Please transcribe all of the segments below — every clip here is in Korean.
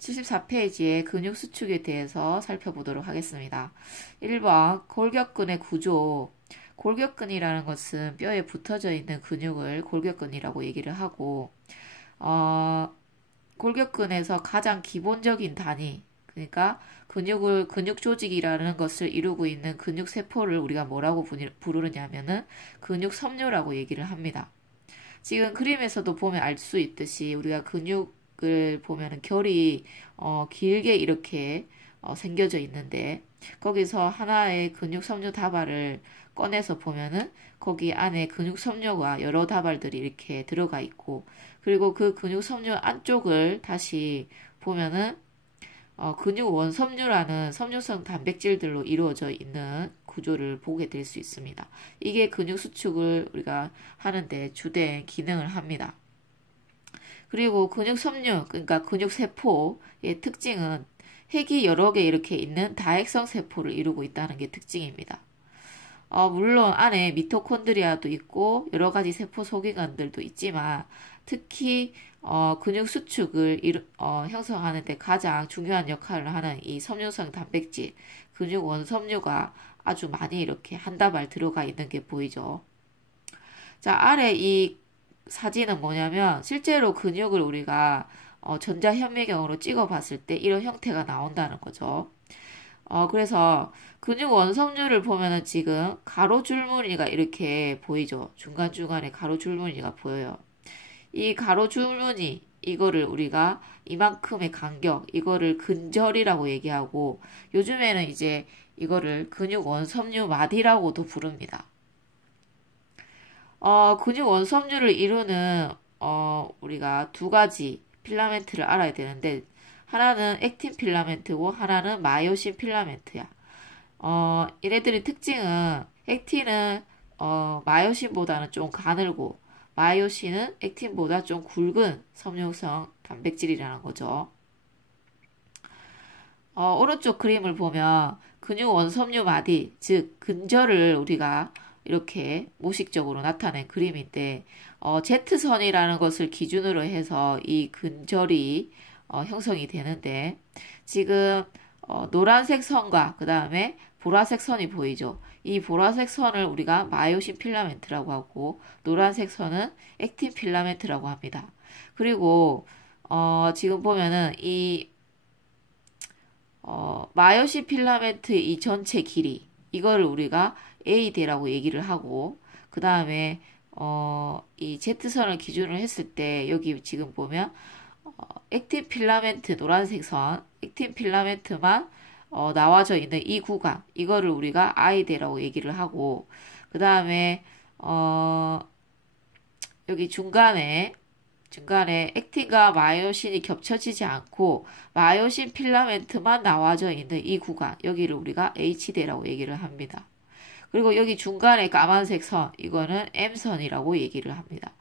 74페이지의 근육 수축에 대해서 살펴보도록 하겠습니다. 1번 골격근의 구조. 골격근이라는 것은 뼈에 붙어져 있는 근육을 골격근이라고 얘기를 하고 골격근에서 가장 기본적인 단위, 그러니까 근육 조직이라는 것을 이루고 있는 근육 세포를 우리가 뭐라고 부르느냐면은 근육 섬유라고 얘기를 합니다. 지금 그림에서도 보면 알 수 있듯이 우리가 근육을 보면은 결이 길게 이렇게 생겨져 있는데 거기서 하나의 근육 섬유 다발을 꺼내서 보면은 거기 안에 근육 섬유가 여러 다발들이 이렇게 들어가 있고 그리고 그 근육 섬유 안쪽을 다시 보면은 근육 원섬유라는 섬유성 단백질들로 이루어져 있는 구조를 보게 될 수 있습니다. 이게 근육 수축을 우리가 하는데 주된 기능을 합니다. 그리고 근육 섬유, 그러니까 근육 세포의 특징은 핵이 여러 개 이렇게 있는 다핵성 세포를 이루고 있다는 게 특징입니다. 물론 안에 미토콘드리아도 있고 여러 가지 세포 소기관들도 있지만 특히 근육 수축을 형성하는 데 가장 중요한 역할을 하는 이 섬유성 단백질, 근육 원섬유가 아주 많이 이렇게 한 다발 들어가 있는 게 보이죠. 자, 아래 이 사진은 뭐냐면 실제로 근육을 우리가 전자현미경으로 찍어 봤을 때 이런 형태가 나온다는 거죠. 그래서 근육 원섬유를 보면은 지금 가로 줄무늬가 이렇게 보이죠. 중간중간에 가로 줄무늬가 보여요. 이 가로 줄무늬, 이거를 우리가 이만큼의 간격, 이거를 근절이라고 얘기하고 요즘에는 이제 이거를 근육 원섬유 마디라고도 부릅니다. 근육 원섬유를 이루는 우리가 두 가지 필라멘트를 알아야 되는데 하나는 액틴 필라멘트고 하나는 마이오신 필라멘트야. 얘네들의 특징은 액틴은 마이오신보다는 좀 가늘고 마이오신은 액틴보다 좀 굵은 섬유성 단백질이라는 거죠. 오른쪽 그림을 보면 근육 원섬유 마디, 즉 근절을 우리가 이렇게 모식적으로 나타낸 그림인데 Z선이라는 것을 기준으로 해서 이 근절이 형성이 되는데 지금 노란색 선과 그 다음에 보라색 선이 보이죠. 이 보라색 선을 우리가 마이오신 필라멘트라고 하고 노란색 선은 액틴 필라멘트라고 합니다. 그리고 지금 보면은 이 마이오신 필라멘트 이 전체 길이 이거를 우리가 A대라고 얘기를 하고 그 다음에 이 Z선을 기준으로 했을 때 여기 지금 보면 액틴 필라멘트 노란색 선 액틴 필라멘트만 나와져 있는 이 구간 이거를 우리가 I대라고 얘기를 하고 그 다음에 여기 중간에 액틴과 마이오신이 겹쳐지지 않고 마이오신 필라멘트만 나와져 있는 이 구간 여기를 우리가 H대라고 얘기를 합니다. 그리고 여기 중간에 까만색 선 이거는 M선이라고 얘기를 합니다.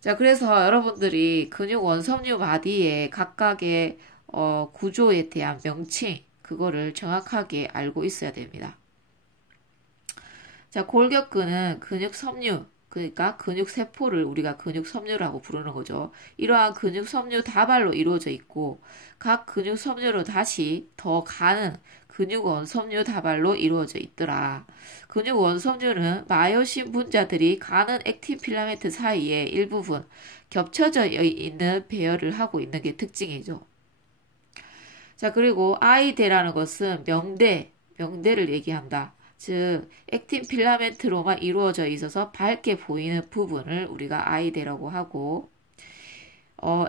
자, 그래서 여러분들이 근육 원섬유 마디의 각각의 구조에 대한 명칭 그거를 정확하게 알고 있어야 됩니다. 자, 골격근은 근육 섬유 그러니까 근육 세포를 우리가 근육 섬유라고 부르는 거죠. 이러한 근육 섬유 다발로 이루어져 있고 각 근육 섬유로 다시 더 가는 근육 원섬유 다발로 이루어져 있더라. 근육 원섬유는 마이오신 분자들이 가는 액틴 필라멘트 사이에 일부분 겹쳐져 있는 배열을 하고 있는 게 특징이죠. 자, 그리고 I대라는 것은 명대를 얘기한다. 즉 액틴 필라멘트로만 이루어져 있어서 밝게 보이는 부분을 우리가 I대라고 하고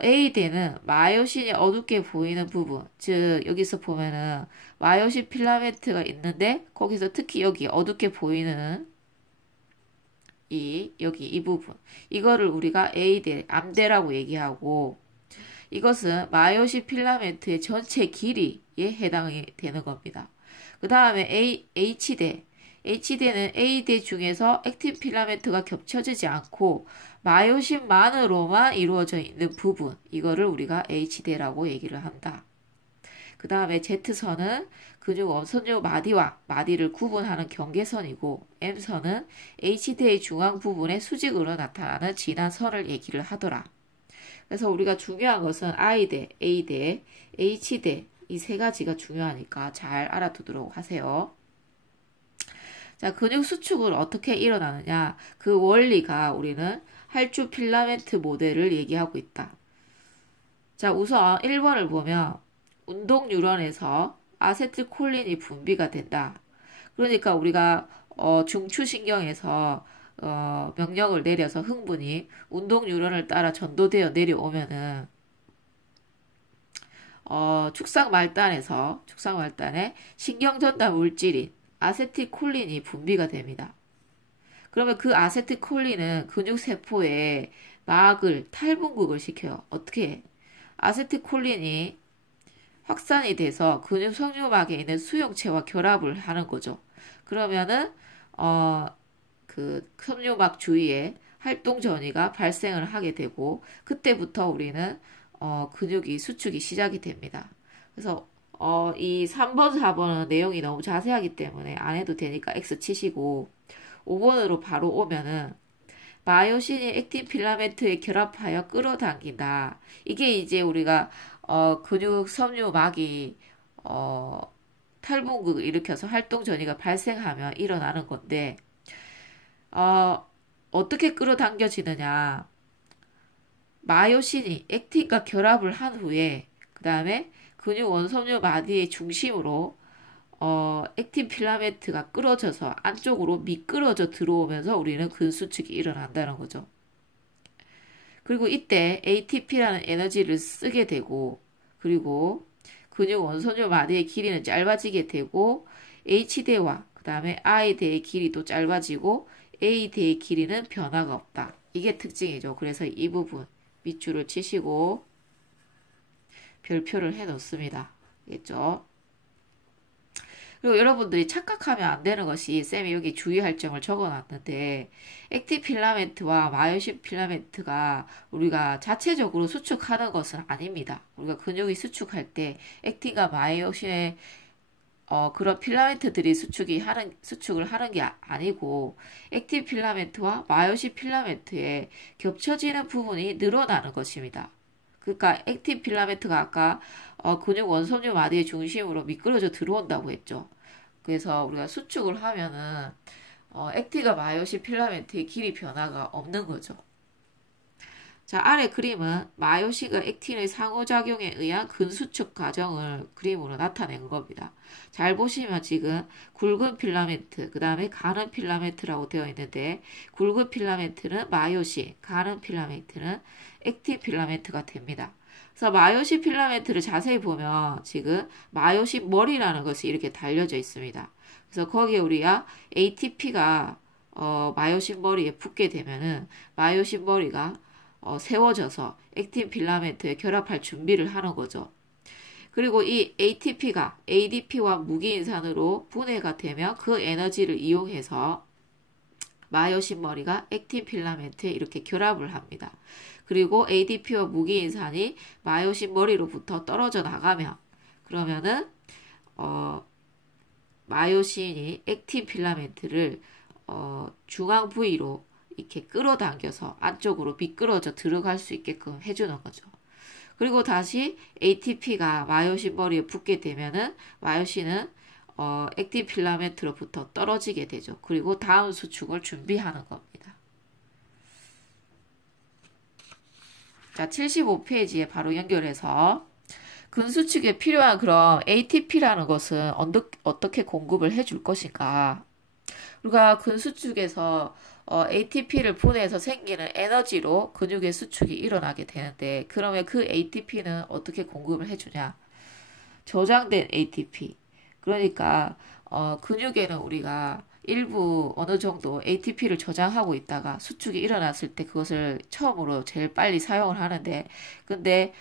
A대는 마이오신이 어둡게 보이는 부분 즉 여기서 보면은 마이오신 필라멘트가 있는데 거기서 특히 여기 어둡게 보이는 여기 이 부분 이거를 우리가 A대 암대라고 얘기하고 이것은 마이오신 필라멘트의 전체 길이에 해당이 되는 겁니다. 그 다음에 H대는 A대 중에서 액틴 필라멘트가 겹쳐지지 않고 마이오신만으로만 이루어져 있는 부분 이거를 우리가 H대라고 얘기를 한다. 그 다음에 Z선은 근육 원섬유 마디와 마디를 구분하는 경계선이고 M선은 H대의 중앙 부분의 수직으로 나타나는 진한 선을 얘기를 하더라. 그래서 우리가 중요한 것은 I대, A대, H대 이 세 가지가 중요하니까 잘 알아두도록 하세요. 자, 근육 수축을 어떻게 일어나느냐? 그 원리가 우리는 할주 필라멘트 모델을 얘기하고 있다. 자, 우선 1번을 보면 운동 뉴런에서 아세틸콜린이 분비가 된다. 그러니까 우리가 중추신경에서 명령을 내려서 흥분이 운동 뉴런을 따라 전도되어 내려오면은 축상 말단에 신경 전달 물질인 아세틸콜린이 분비가 됩니다. 그러면 그 아세틸콜린은 근육 세포에 막을 탈분극을 시켜요. 어떻게 해? 아세틸콜린이 확산이 돼서 근육 성유막에 있는 수용체와 결합을 하는 거죠. 그러면은 그 섬유막 주위에 활동 전이가 발생을 하게 되고 그때부터 우리는 근육이 수축이 시작이 됩니다. 그래서 이 3번, 4번은 내용이 너무 자세하기 때문에 안 해도 되니까 X 치시고 5번으로 바로 오면은 마요신이 액틴 필라멘트에 결합하여 끌어당긴다. 이게 이제 우리가 근육 섬유막이 탈분극을 일으켜서 활동 전이가 발생하면 일어나는 건데 어떻게 끌어당겨지느냐? 마요신이 액틴과 결합을 한 후에 그 다음에 근육 원섬유 마디의 중심으로 액틴 필라멘트가 끌어져서 안쪽으로 미끄러져 들어오면서 우리는 근수축이 일어난다는 거죠. 그리고 이때 ATP라는 에너지를 쓰게 되고 그리고 근육 원섬유 마디의 길이는 짧아지게 되고 H대와 그 다음에 I대의 길이도 짧아지고 A대의 길이는 변화가 없다. 이게 특징이죠. 그래서 이 부분 밑줄을 치시고 별표를 해 놓습니다. 알겠죠? 그리고 여러분들이 착각하면 안 되는 것이 쌤이 여기 주의할 점을 적어놨는데 액틴 필라멘트와 마요신 필라멘트가 우리가 자체적으로 수축하는 것은 아닙니다. 우리가 근육이 수축할 때 액틴과 마요신의 그런 필라멘트들이 수축을 하는 게 아니고 액틴 필라멘트와 마요신 필라멘트에 겹쳐지는 부분이 늘어나는 것입니다. 그러니까 액틴 필라멘트가 아까 근육 원섬유 마디의 중심으로 미끄러져 들어온다고 했죠. 그래서 우리가 수축을 하면은 액틴과 마요신 필라멘트의 길이 변화가 없는 거죠. 자, 아래 그림은 마요신과 액틴의 상호작용에 의한 근수축 과정을 그림으로 나타낸 겁니다. 잘 보시면 지금 굵은 필라멘트, 그 다음에 가는 필라멘트라고 되어 있는데 굵은 필라멘트는 마요신, 가는 필라멘트는 액틴 필라멘트가 됩니다. 그래서 마요신 필라멘트를 자세히 보면 지금 마요신 머리라는 것이 이렇게 달려져 있습니다. 그래서 거기에 우리가 ATP가 마요신 머리에 붙게 되면은 마요신 머리가 세워져서 액틴 필라멘트에 결합할 준비를 하는 거죠. 그리고 이 ATP가 ADP와 무기인산으로 분해가 되면 그 에너지를 이용해서 마요신 머리가 액틴 필라멘트에 이렇게 결합을 합니다. 그리고 ADP와 무기인산이 마요신 머리로부터 떨어져 나가면 그러면은 마요신이 액틴 필라멘트를 중앙 부위로 이렇게 끌어당겨서 안쪽으로 미끄러져 들어갈 수 있게끔 해주는 거죠. 그리고 다시 ATP가 마요신 머리에 붙게 되면은 마요신은 액틴 필라멘트로부터 떨어지게 되죠. 그리고 다음 수축을 준비하는 겁니다. 자, 75페이지에 바로 연결해서 근수축에 필요한 그런 ATP라는 것은 어떻게 공급을 해줄 것인가. 우리가 근수축에서 ATP를 분해해서 생기는 에너지로 근육의 수축이 일어나게 되는데 그러면 그 ATP는 어떻게 공급을 해주냐? 저장된 ATP. 그러니까 근육에는 우리가 일부 어느 정도 ATP를 저장하고 있다가 수축이 일어났을 때 그것을 처음으로 제일 빨리 사용을 하는데 근데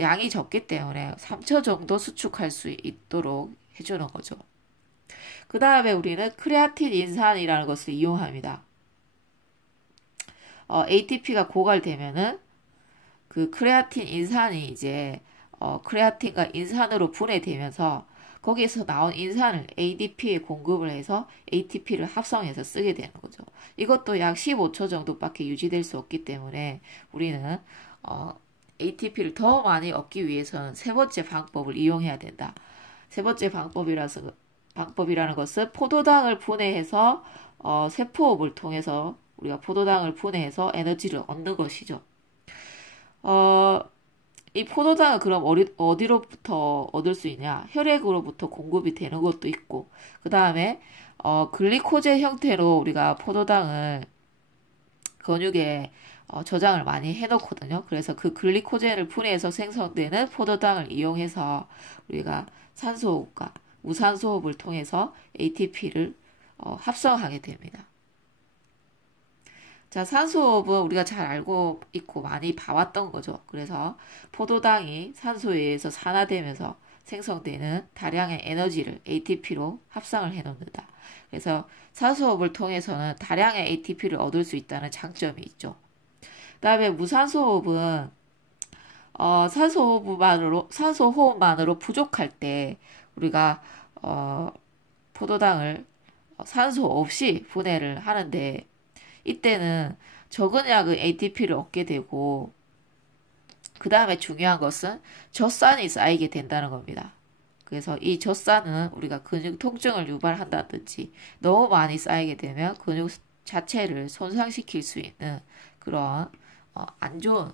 양이 적기 때문에 3초 정도 수축할 수 있도록 해주는 거죠. 그 다음에 우리는 크레아틴 인산이라는 것을 이용합니다. ATP가 고갈되면은 그 크레아틴 인산이 이제 크레아틴과 인산으로 분해되면서 거기에서 나온 인산을 ADP에 공급을 해서 ATP를 합성해서 쓰게 되는 거죠. 이것도 약 15초 정도밖에 유지될 수 없기 때문에 우리는 ATP를 더 많이 얻기 위해서는 세 번째 방법을 이용해야 된다. 세 번째 방법이라는 것은 포도당을 분해해서 세포호흡을 통해서 우리가 포도당을 분해해서 에너지를 얻는 것이죠. 이 포도당은 그럼 어디로부터 얻을 수 있냐? 혈액으로부터 공급이 되는 것도 있고, 그 다음에 글리코제 형태로 우리가 포도당을 근육에 저장을 많이 해놓거든요. 그래서 그 글리코젠을 분해해서 생성되는 포도당을 이용해서 우리가 산소호흡과 무산소호흡을 통해서 ATP를 합성하게 됩니다. 자, 산소호흡은 우리가 잘 알고 있고 많이 봐왔던 거죠. 그래서 포도당이 산소에 의해서 산화되면서 생성되는 다량의 에너지를 ATP로 합성을 해놓는다. 그래서 산소호흡을 통해서는 다량의 ATP를 얻을 수 있다는 장점이 있죠. 그 다음에 무산소호흡은 산소호흡만으로 부족할 때 우리가 포도당을 산소 없이 분해를 하는데 이때는 적은 양의 ATP를 얻게 되고 그 다음에 중요한 것은 젖산이 쌓이게 된다는 겁니다. 그래서 이 젖산은 우리가 근육 통증을 유발한다든지 너무 많이 쌓이게 되면 근육 자체를 손상시킬 수 있는 그런 안 좋은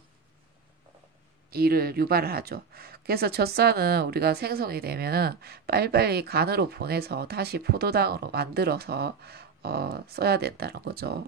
일을 유발을 하죠. 그래서 젖산은 우리가 생성이 되면은 빨리빨리 간으로 보내서 다시 포도당으로 만들어서 써야 된다는 거죠.